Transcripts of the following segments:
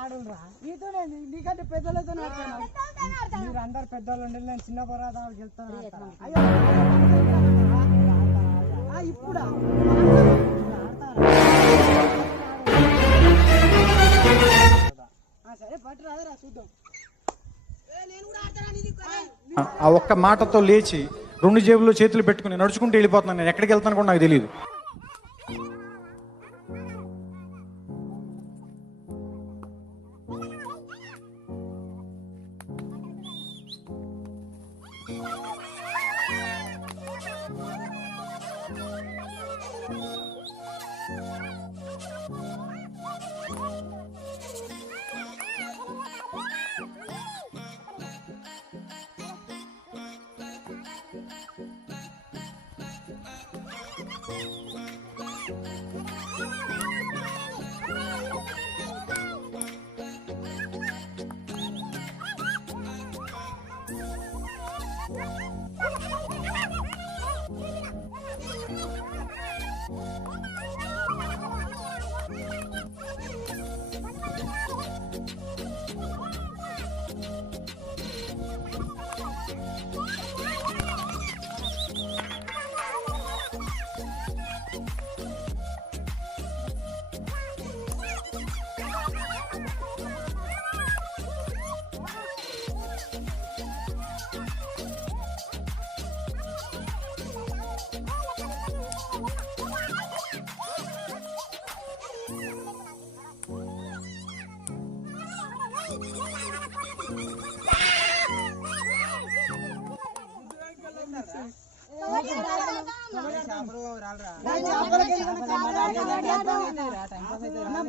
ఆడురా నీతోనే నీకంటే పెద్దలతో మీరు అందరు పెద్దోళ్ళు ఉండాలి నేను చిన్న పోరాటాలు గెలుస్తాను ఇప్పుడు సరే పట్టు రాదరా చూద్దాం. ఆ ఒక్క మాటతో లేచి 2 జేబుల్లో చేతులు పెట్టుకుని నడుచుకుంటూ వెళ్ళిపోతున్నాను. నేను ఎక్కడికి వెళ్తాను కూడా నాకు తెలియదు.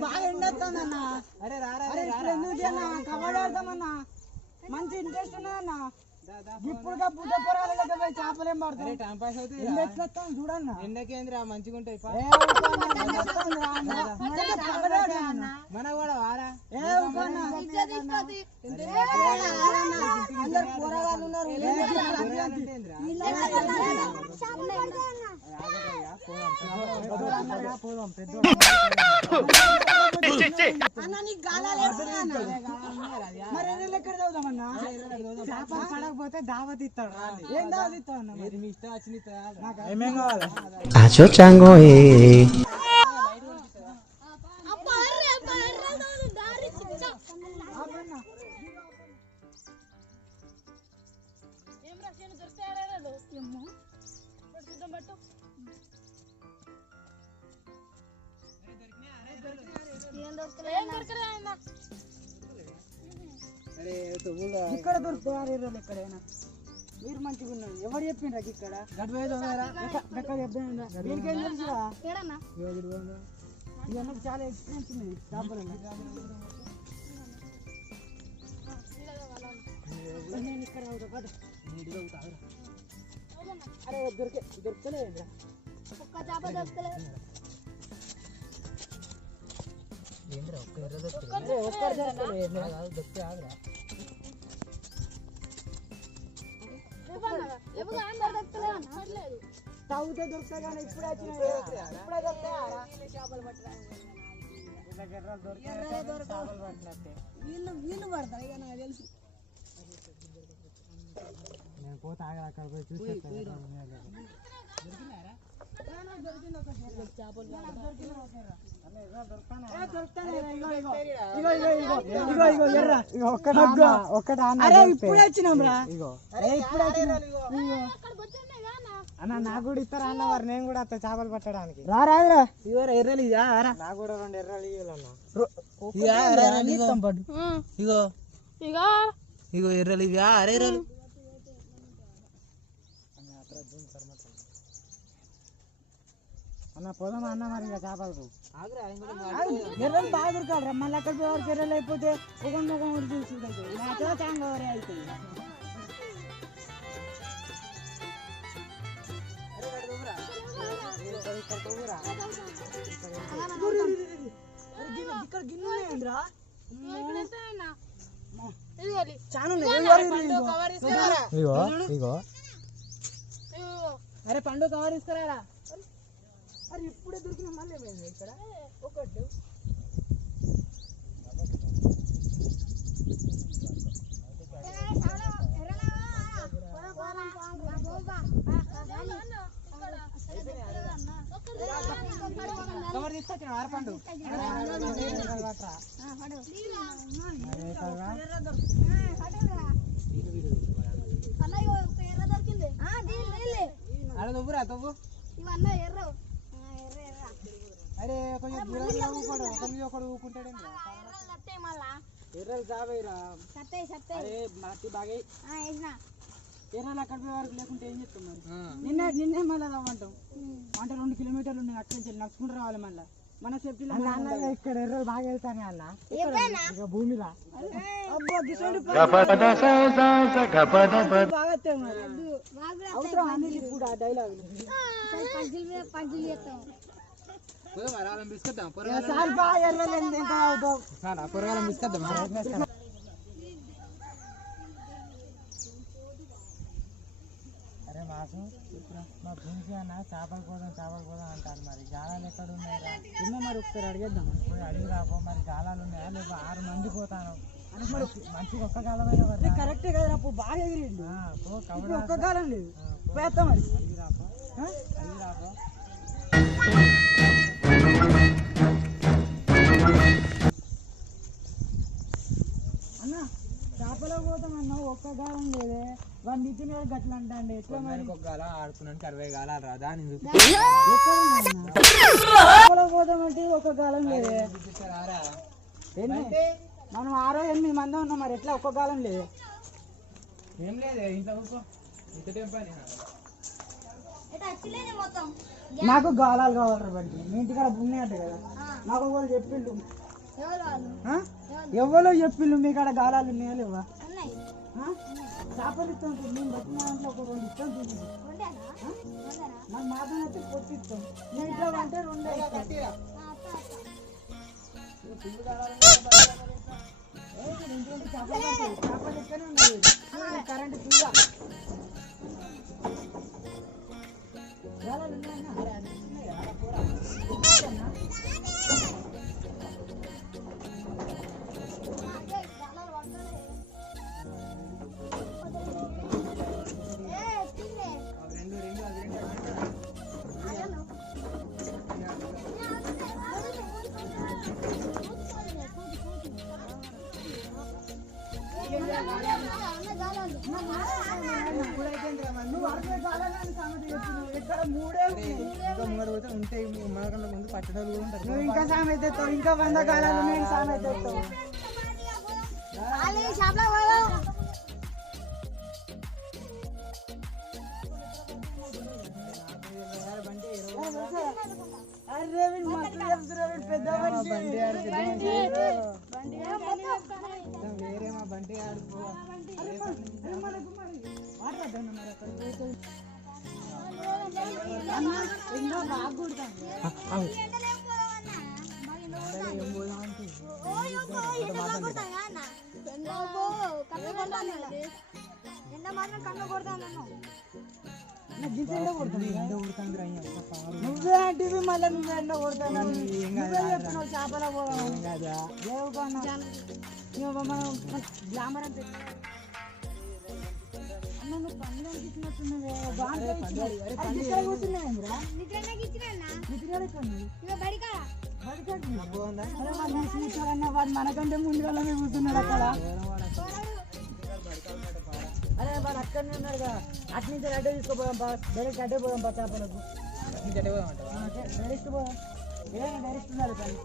బాగా ఎండొస్తుందన్న. కబడ్డీ ఆడతామన్నా మంచి ఇంట్రెస్ట్ ఉన్నదన్నా. ఇప్పుడు బుడ్డ పొరాలకి పోయి చేపలేం పడతాయి టైం పాస్ అవుతుంది చూడన్నా. ఎండకేంద్రా మంచిగా ఉంటాయి మన కూడా వారా అందరు పోరాగాళ్ళు ఉన్నారు. ఎక్కడ చదువుతామన్నా చేపలు పడకపోతే దావత్ ఇస్తాడు. ఏం దావత్ ఇస్తావు? మీ ఇష్టం వచ్చిన ఏమేం కావాలి? ఇక్కడ దొరుకుతారు ఎక్కడైనా. మీరు మంచిగా ఉన్నారు. ఎవరు చెప్పిండ్రా ఇక్కడ దీనికేం తెలుసురా? ఇవన్నీ చాలా ఎక్స్పీరియన్స్ ఉంది చేపలు. నేను ఇక్కడ అరే దొరకలేదురా. తాగితే దొరుకుతాయి కానీ ఇప్పుడే వీళ్ళు పడతాయి ఇక నాకు తెలుసు. నేను పోతే ఆగ అక్కడ పోయి చూసి ఇప్పుడు వచ్చినాం రా. అన్న నాకు కూడా ఇస్తారా అన్న? మరి నేను కూడా వస్తా చేపలు పట్టడానికి. రారాదురా ఎర్రలు నాకు కూడా 2 ఎర్రలు ఇగో ఎర్రలు ఇవా. అరే ఎర్రలు అన్న పోదామా అన్న మరి ఇంకా చేపలకు? ఎర్రలు బాగా దొరకాలి రా. మళ్ళీ అక్కడ పోయి ఎర్రలు అయిపోతే ఒక చూసి చాంగ్ అవుతుంది. ఇక్కడ గిన్నె అరే పండు కవర్ తీసుకురా. అరే ఇప్పుడే దొరికిన మళ్ళీ ఇక్కడ ఒకటి కవర్ తీసుకొచ్చిన ఆరపండు అరే తవ్వురా తవ్వు. అరే కొంచెం దూరంగా ఊకోడు, ఒకరి ఒకడు ఊకుంటాడు. ఎర్రలు జావేరా. అరే మట్టి బాగా ఎర్రలు అక్కడ పోయే వరకు లేకుంటే ఏం చెప్తాం మరి. నిన్నే మళ్ళీ రమ్మంటాం అంటే 2 కిలోమీటర్లు ఉన్నాయి అక్కడి నుంచి నడుచుకుంటూ రావాలి. మళ్ళీ మన సేఫ్టీలో ఇక్కడ ఎర్రలు బాగా వెళ్తానే అన్న ఇక భూమిలో అవసరం అనేది ఇప్పుడు ఆ డైలాగ్ పొరగాలం తీసుకొద్దాం. అరే మాకు మా భూమికి అన్న చేపలు పోదాం అంటారు. మరి గాలాలు ఎక్కడ ఉన్నాయా ఎన్నో మరి ఒకసారి అడిగేద్దాం. పోయి అడిగి రాపో మరి గాలాలు ఉన్నాయా లేదా 6 మంది పోతాను మంచిగా ఒక్క గాలమైన కరెక్టే కదా. అప్పుడు బాగా ఎగిరిండు ఒక్క గాలం లేదు పోతాం మరి అడిగి రాపో అన్న. చేపలో పోతాం అన్న ఒక్క గాలం లేదే. వాడు నితిన్ గారు గట్ల అంటాండి. ఎట్లా మరి ఒక గాల ఆడుకున్నానికి 60 గాలాలు రాదా అని చేపలో పోతామంటే ఒక గాలం లేదే. మనం 6-8 మంది ఉన్నాం మరి ఎట్లా ఒక్క గాలం లేదు. ఏం లేదే నాకు గాలాలు కావాలి బండి. మీ ఇంటికాడ ఉన్నాయంట కదా నాకు వాళ్ళు చెప్పిండు. ఎవరో చెప్పిండు మీ కాడ గాలాలు ఉన్నాయా లేవా. చేపలు ఇస్తాం మేము బతిన దాంట్లో ఒక 2 ఇస్తాం చూసి మరి మాత్రం అయితే పొట్టి ఇస్తాం. మీ ఇంట్లో అంటే 2 ఇస్తాం. చేపలు ఎక్కనే ఉన్నాయి కరెంట్ చూడ గాలాలు ఉన్నాయన్నా. ఉంటాయి మనకన్నా ముందు పట్టడాలు కూడా ఉంటారు. నువ్వు ఇంకా సామెత ఇంకా 100 గాలాలు నేను సామెత వేరే మా బండి ఆడుకో నువ్వే అంటే మళ్ళీ నువ్వు ఎండ కొడతాను చేపల పోదాం కదా మనం గ్లామర్ అంటే నువ్వు పండుగ అనిపించినట్టున్నావే. కూర్చున్నావురా వాడు మనకంటే ముందుగానే కూర్చున్నాడు అక్కడ. అరే వాడు అక్కడనే ఉన్నాడు కదా. అటు నుంచి అడ్డే తీసుకోపోదాం డైరెక్ట్ అడ్డే పోదాం చేపలకు డైరెక్ట్ పోదాం. డైరెక్ట్ ఉన్నారు కానీ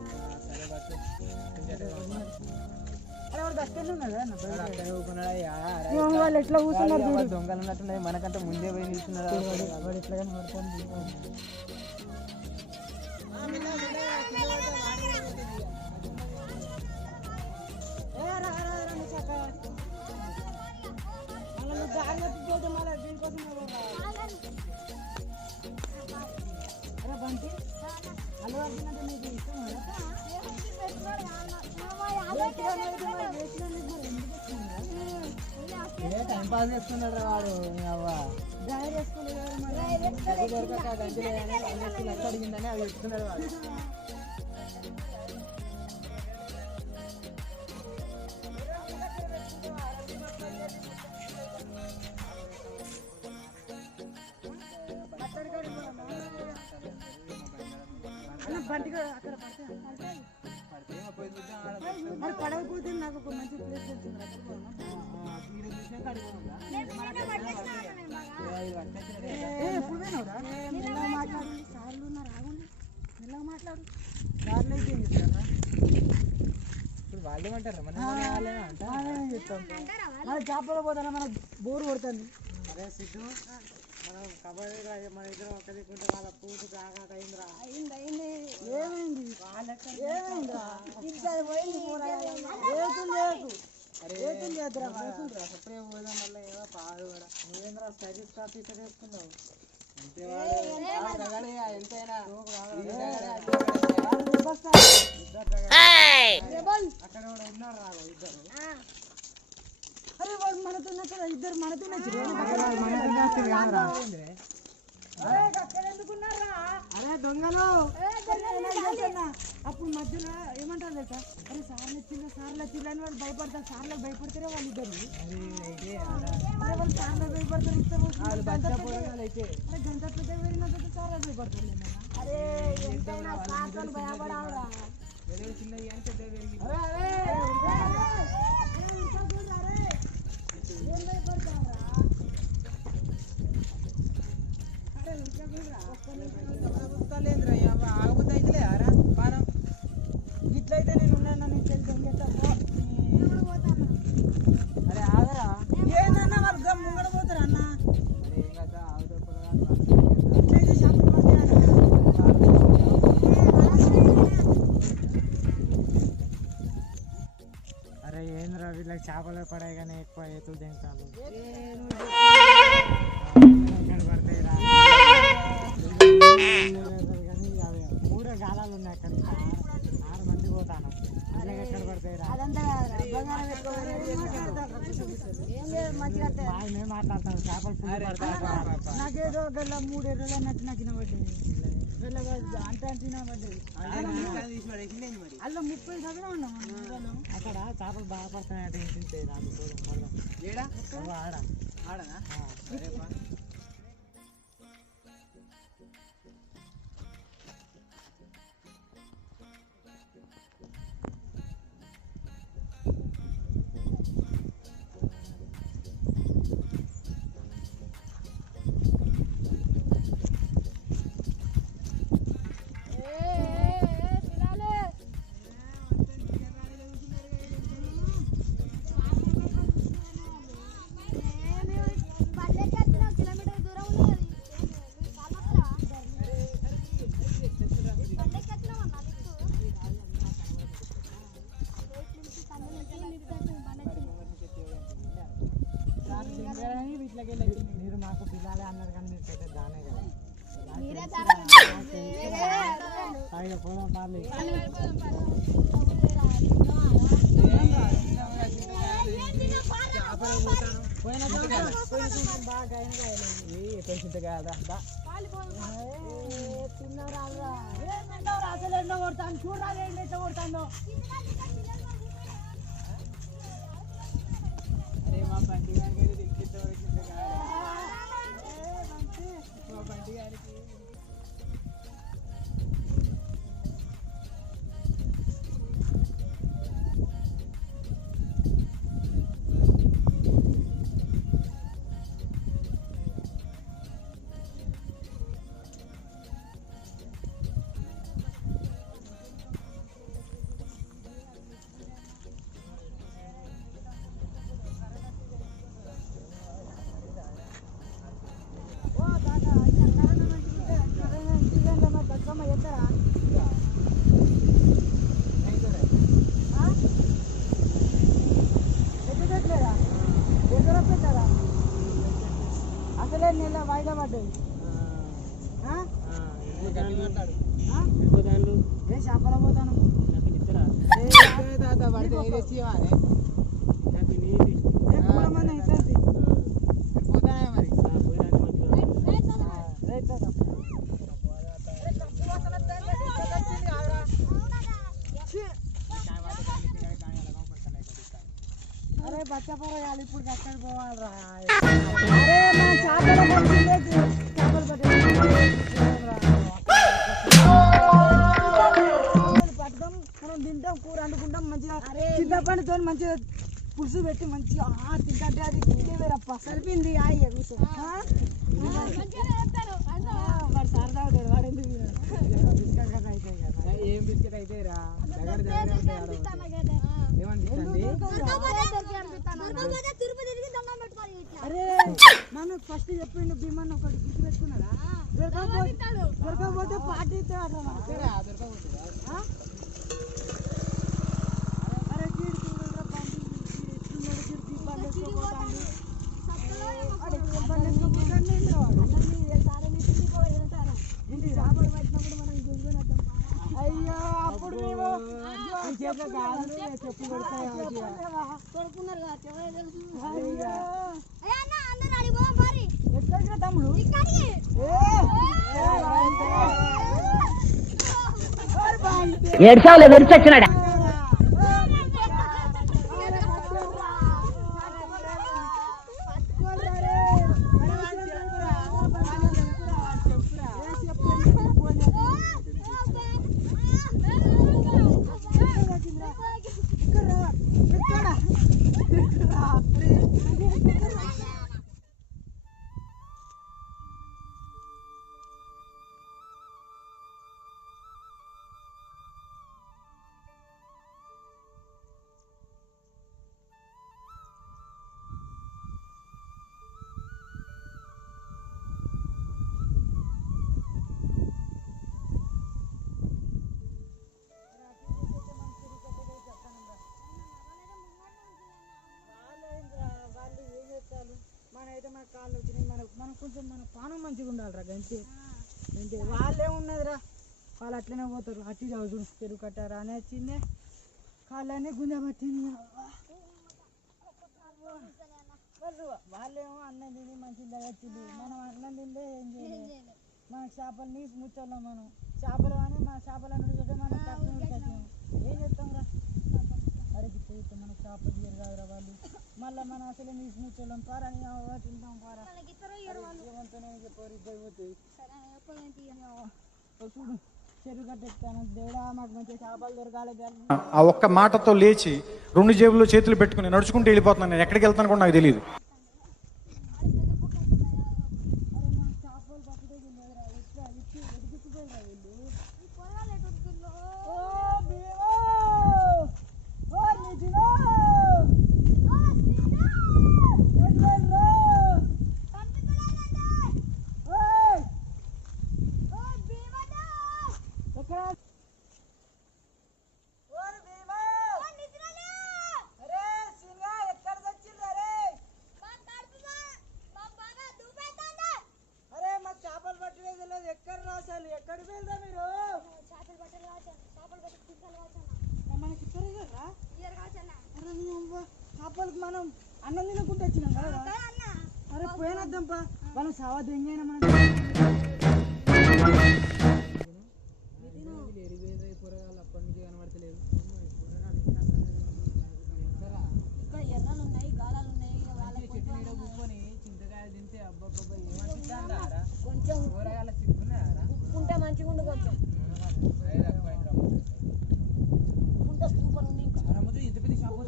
వాళ్ళు ఎట్లా కూర్చున్నారు దొంగలు ఉన్నట్టున్నాయి. మనకంటే ముందే పోయి కూర్చున్నారు. వాడు ఎట్లా కానీ పడుతుంది. జాగ్రత్త మళ్ళీ దీనికోసం అరే బంటి అల్లు అర్జున్ అంటే మీకు ఇష్టం టైం పాస్ చేస్తున్నాడు వాడు. అడిగిందని అవి చెప్తున్నాడు వాడు. బంటిగా అక్కడ మరి పడకపోతే నాకు ఒక మంచి ప్లేస్ తెలిసింది ఎప్పుడు పోయినావురా మెల్లగా మాట్లాడు సార్లు ఉన్నారు ఆగుండి మెల్లగా మాట్లాడు సార్లు అయితే ఏం చెప్తారా ఇప్పుడు వాళ్ళు ఏమంటారు మన చెప్తాం మన చేపలు పోతారా మన బోరు కొడుతుంది అరే సిద్ధు మనం కబడ్డీ మన ఇద్దరం ఒక్క దిక్కుంటే వాళ్ళ పూటు కాక అయిందిరా ఏమైంది ఏమైందిరా సపరే పోదాం మళ్ళీ ఏదో పాడు కూడా నువ్వేంద్రా స్టడీస్ ఆఫీసర్ వేసుకున్నావు ఎంతైనా అక్కడ కూడా ఉన్నారు రా ఇద్దరు అరే వాడు మనతో ఇద్దరు మనతో అరే దొంగలు అప్పుడు మధ్యలో ఏమంటారు తెలుసా అరే సార్లు వచ్చిండ్రు అని వాళ్ళు భయపడతారు సార్లకు భయపడతారే వాళ్ళు ఇద్దరు అరే వాళ్ళు సార్లకు భయపడతారు గంట పెద్ద వెళ్ళిన సార్లకు భయపడతారు అరే భయపడాలరా చిన్నది అని పెద్ద పెరిగి ఇట్లయితే నేను ఉన్నాను అరే ఆగరా ఏందన్నా వాళ్ళు ముంగడ పోతారు అన్న ఇట్లయితే షాపులు అరే ఏంద్రా వీళ్ళకి చేపలు పడాయి కానీ ఎక్కువ ఎత్తులు తింటాను పడతాయి రా కానీ అవి 3 గాలాలు ఉన్నాయి అక్కడ 6 మంది పోతాను వీళ్ళకి ఎక్కడ పడతాయి రా మేము మాట్లాడతాం చేపలు నాకేదో గల్ల 3 ఎర్రలు అన్నట్టు నాకు వినబడ్డది అంటే తినబడ్డది అల్ల 30 చదివా ఉన్నాం అక్కడ చేపలు బాగా పడతాయంటే తింటాయి రాదు ఆడ ఆడనా మీరు మాకు పిల్లాలే అన్నారు కానీ మీరు పెద్ద దానే కదా పోదాం పార్లే అసలు ఎండ కొడతాను చూడాలి ఎట్లా కొడతాను అరే మా బండి గారికి అయితే తెలిసిద్దాం మా బండి గారికి అసలే నెల వాయిదా పడ్డది ఏ చేపల పోతాను అరే బచ్చ పొరగాలి ఇప్పుడు ఎక్కడికి పోవాలరా అరే నా చేపలు చేపలు పట్టే మంచిగా పులుసు పెట్టి మంచిగా తింటే అది వేరప్ప సరిపోయింది కూర్చో వాడు సార్ తాగుతాడు వాడు ఎందుకు బిస్కెట్ కట్ట అవుతాయి కదా ఏం బిస్కెట్ అయితే రా ఏమనిపిస్తుంది అరే మనం ఫస్ట్ చెప్పిండు భీమన్ ఒకటి గుర్తు పెట్టుకున్నాడా దొరకకపోతే పార్టీ అరే గీడు చూడరా బండి ఎట్లున్నాడు గీడు దీపాలు వేసుకోపోతాండి ఏంటి రాబడి పట్టినప్పుడు మనం గుంజుకునేద్దాం అయ్యో అప్పుడు మేము చేతిలో కాదు చెప్పు కొడతాయి ఎక్కడికి తమ్ముడు ఏడ్చావులే వెరిచొచ్చినాడా మనైతే మన కాళ్ళు వచ్చినాయి మనం కొంచెం మన పానం మంచిగా ఉండాలిరా గంతే అంటే వాళ్ళే ఉన్నదిరా వాళ్ళు అట్లనే పోతారు అట్టి చదువు చెరువు కట్టారా అని వచ్చిందే కాళ్ళనే గుండె పట్టింది వాళ్ళేమో అన్నం తిని మంచిగా వచ్చింది మనం అన్నం తిందే ఏం చేయలేదు మనకు చేపలు నీసు ముచ్చోళ్ళం మనం చేపలు అని మన చేపలను ఉడికితే మనం తక్కువ ఉడికొచ్చాము ఏం చేస్తాం రా అరే గిట్ట మనకు చేపలు తీయరు కాదురా వాళ్ళు మళ్ళీ మనం అసలు నీసు ముచ్చోళ్ళం పారా తింటాం పారా ఏమంతనే చెప్పారు ఇద్దరు పోతాయి చూడు చెరువు కట్టెత్తాను దేవుడా మాకు మంచిగా చేపలు దొరకాలి ఆ ఒక్క మాటతో లేచి 2 జేబుల్లో చేతులు పెట్టుకుని నడుచుకుంటూ వెళ్ళిపోతున్నాను. నేను ఎక్కడికి వెళ్తాను కూడా నాకు తెలియదు. చేపలకు మనం అన్నం తినకుండా వచ్చినాం కదా అరే పోయినద్దాంపా మనం సావా దెంగైనా మనం కూరగాయలు అప్పటి నుంచి కనబడతలేదు ఇక్కడ ఎర్రలు ఉన్నాయి గాలాలు ఉన్నాయి చెట్టు నీడ కూర్చొని చింతకాయలు తింటే అబ్బాబ్బా ఏమనిపిస్తారా కొంచెం కూరగాయల చిక్కున్నారా ఉంటే మంచిగా ఉండు కొంచెం ఉంటే సూపర్ ఉంది ఇంకా ఇంత పెద్ద షాప్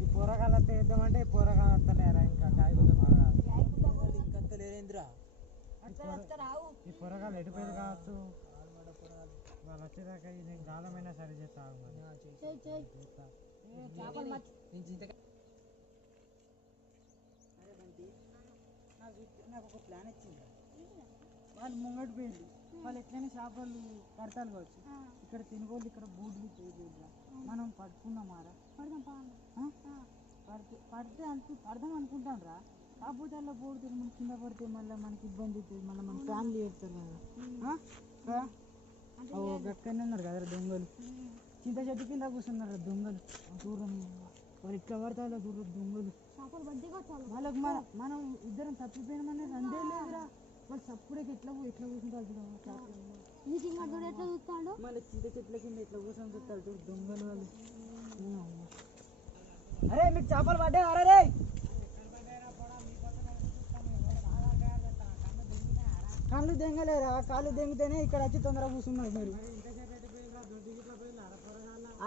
ఈ పోరగాలతో వేద్దామంటే ఈ పోరగాలు వస్తలేరా ఇంకా ఇంకలేరేంద్రా ఈ పొరగాలు ఎడిపోయేది కావచ్చు వాళ్ళు వచ్చేదాకా నేను గాలమైనా సరి చేస్తాను నాకు ఒక ప్లాన్ వచ్చింది వాళ్ళు ముంగటి పోయింది వాళ్ళు ఎట్లయినా చేపలు పడతారు కావచ్చు ఇక్కడ తినగోళ్ళు ఇక్కడ బూడ్లు చేయలేదు మనం పడుకున్నామారా పడితే పడదాం అనుకుంటాం రా కాకపోతే అలా బోడుతుంది మనం కింద పడితే మళ్ళీ మనకి ఇబ్బంది అవుతుంది మళ్ళీ మన ఫ్యామిలీ చేస్తారు కదా గక్కనే ఉన్నారు కదా దొంగలు చింత చెట్టు కింద కూర్చున్నారు దొంగలు దూరం వాళ్ళు ఇట్లా పడతారు దూరం దొంగలు వాళ్ళకి మనం ఇద్దరం తప్పిపోయినామనే రందే లేదురా వాళ్ళు సప్పుడేకి ఎట్లా కూర్చుంటారు చూస్తాడు మళ్ళీ చింత చెట్ల కింద ఎట్లా కూర్చొని చూస్తాడు చూడు దొంగలు వాళ్ళు అరే మీకు చేపలు పడ్డాయి అరే కళ్ళు దెంగలేరా, కాళ్ళు దెంగితేనే ఇక్కడ వచ్చి తొందరగా కూర్చున్నారు మీరు.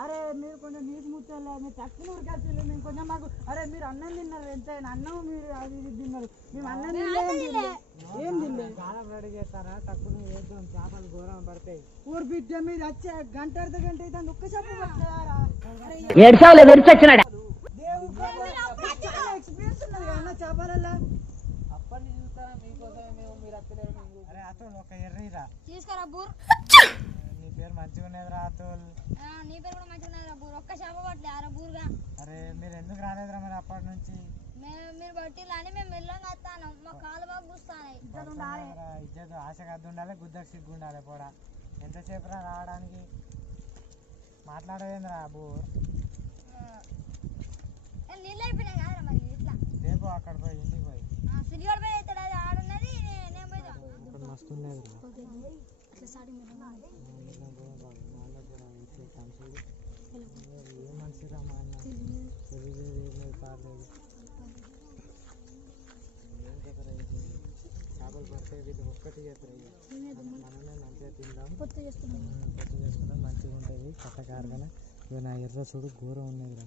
అరే మీరు కొంచెం నీటి ముచ్చాలి, మీరు తక్కువ ఉరికొచ్చారు. మేము కొంచెం మాకు అరే మీరు అన్నం తిన్నారు, ఎంతైనా అన్నం మీరు అది ఇది తిన్నారు, మేము అన్నం తినలే. ఏం తినలే కాలం రెడీ చేస్తారా? తక్కువ వేద్దాం, చేపలు ఘోరం పడతాయి. ఊరు బిడ్డ మీరు వచ్చే గంట అర్ధ గంట అయితే ఒక్క చేప పట్టారా? ఎక్స్పీరియన్స్ ఉన్నది కదా అన్న చేపలల్లో. అప్పటి నుంచి చూస్తారా మీకోసమే మేము, మీరు అత్తలేరు. అరే అతుల్ ఒక ఎర్రీరా తీసుకురా బూర్. నీ పేరు మంచిగా ఉన్నదిరా అతుల్. నీ పేరు కూడా మంచిగా ఉన్నదిరా బూర్. ఒక్క చేప పట్టలే అరా బూర్గా. అరే మీరు ఎందుకు రాలేదురా మరి అప్పటి నుంచి? మీరు పట్టిల్లని మేము మెల్లగా వస్తాను, మా కాలు బాగా కూస్తాయి. ఇజ్జత్ ఆశ కద్దు ఉండాలి, గుద్దకు సిగ్గు ఉండాలి. పోడా ఎంతసేపు రా రావడానికి? మాట్లాడవేంద్రా బూర్? నీళ్ళు అయిపోయినాయి కదా మరి ఇట్లా రేపు అక్కడ పోయి ఇంటికి పోయి సిరిగడ పోయి అవుతాడు. అది ఆడున్నది, నేను పోయి మస్తు ఉన్నది అట్లా సాడి ఏ మనిషిరా మా అన్న? తెలియలేదు, ఏం పాడలేదు. ఏం చెప్పరా? చేపలు పడితే వీళ్ళు ఒక్కటి చెప్పరా? మనమే మంచిగా తిందాం, పొత్తు చేసుకుందాం, మంచిగా ఉంటుంది. కట్టకారగానే ఇక నా ఎర్ర చూడు ఘోరం ఉన్నదిరా.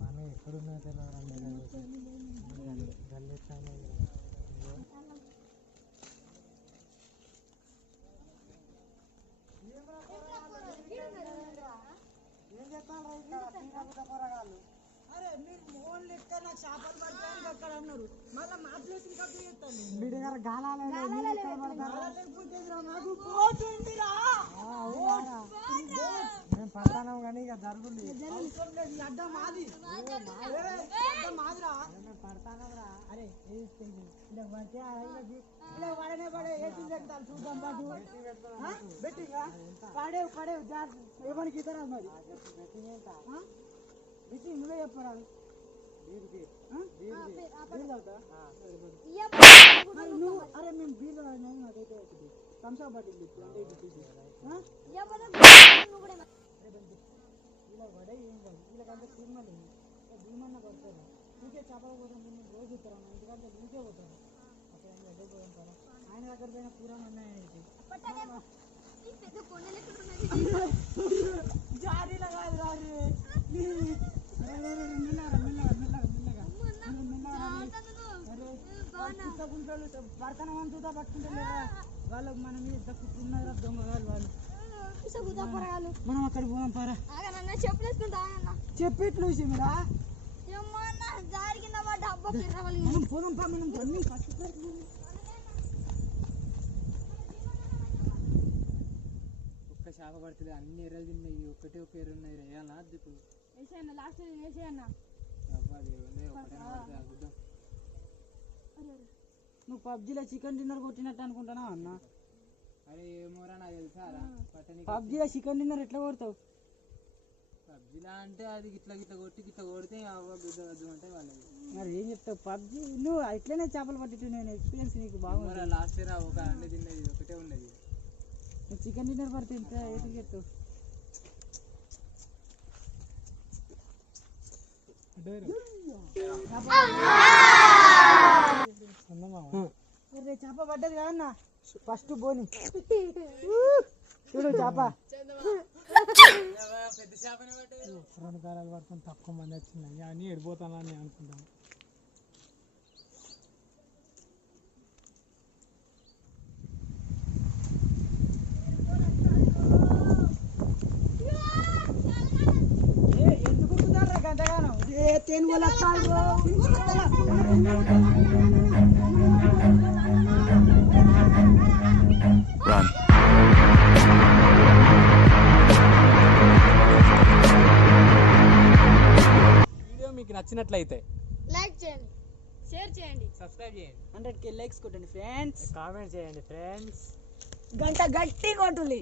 మన ఎక్కడున్నా తెలియదు గల్లెత్తాను. ఏం చెప్తాను? అరే మీరు మోన్ లెక్క నాకు చేపలు పడతాను అక్కడ అన్నారు, మళ్ళీ మా ప్లేస్ కప్పు చేస్తాను. వీడి దగ్గర గాలాలే నాకు పోతుందిరా. మేము పడతాను కానీ ఇక జరుగుంది అడ్డ మాది, అడ్డ మాదిరా. మేము పడతానరా? అరే ఇలా పడితే ఇలా పడనే పడే ఏసీ పెడతాను చూద్దాం పాటు బెట్టింగా పడేవు పడేవు ఏమని గీతరా మరి బెట్టింగ్ నువ్వే చెప్పరాదు. అరే మేము బీర్ అదైతే థమ్సప్ బాటిల్ ఇలా పడే ఏం కాదు, వీళ్ళకంటే సినిమాలు భీమన్న పడతారు. నీకే చేపల కోసం నేను రోజు ఇస్తాను, ఎందుకంటే నీకే పోతాను అక్కడ అడ్డే పోదాం కదా. ఆయన దగ్గర పోయిన పూరా అన్నాయని జారీలా కాదు రాదు పడతానని చూద్దా పట్టుకుంటే వాళ్ళకు మన మీద దక్కుతున్నారు దొంగలు వాళ్ళు. మనం అక్కడ పోదాం పారా. చెప్పిట్లు మీరా మనం పోదాం పా. మనం అన్ని ఒక్క చేప పడుతుంది, అన్ని ఎర్రలు తిన్నాయి, ఒక్కటే ఒక ఎర్ర ఉన్నాయి. వేయాలా ఇప్పుడు వేసేయన్న, లాస్ట్ వేసేయన్న. నువ్వు పబ్జీలో చికెన్ డిన్నర్ కొట్టినట్టు అనుకుంటున్నా అన్న. అరే ఏమోరా నాకు తెలుసా పట్టని. పబ్జీలో చికెన్ డిన్నర్ ఎట్లా కొడతావు? పబ్జీలా అంటే అది గిట్లా గిట్లా కొట్టి గిట్లా కొడితే గుద్ద వద్దు అంటే వాళ్ళది. మరి ఏం చెప్తావు? పబ్జీ నువ్వు ఇట్లనే చేపలు పట్టిట్టు నేను ఎక్స్పీరియన్స్ నీకు బాగుంది. లాస్ట్ ఇయర్ ఒక అన్నీ తిన్నది ఒకటే ఉన్నది. చికెన్ డిన్నర్ పడితే ఇంత ఏటికి చెప్తావు? చేప పడ్డది కదా అన్న, ఫస్ట్ బోని చూడు చేప. పెద్ద చేపనే పడ్డది. రెండు కాలాలు పడుతుంది, తక్కువ మంది వచ్చింది అని ఎడిపోతానని అనుకుంటాను. ఎందుకు కుదరరా గంటగానో తేను వల్ల వీడియో మీకు నచ్చినట్లయితే లైక్ చేయండి, షేర్ చేయండి, సబ్స్క్రైబ్ చేయండి, 100K లైక్స్ కొట్టండి ఫ్రెండ్స్, కామెంట్ చేయండి ఫ్రెండ్స్, గంట గట్టి కొట్టులి.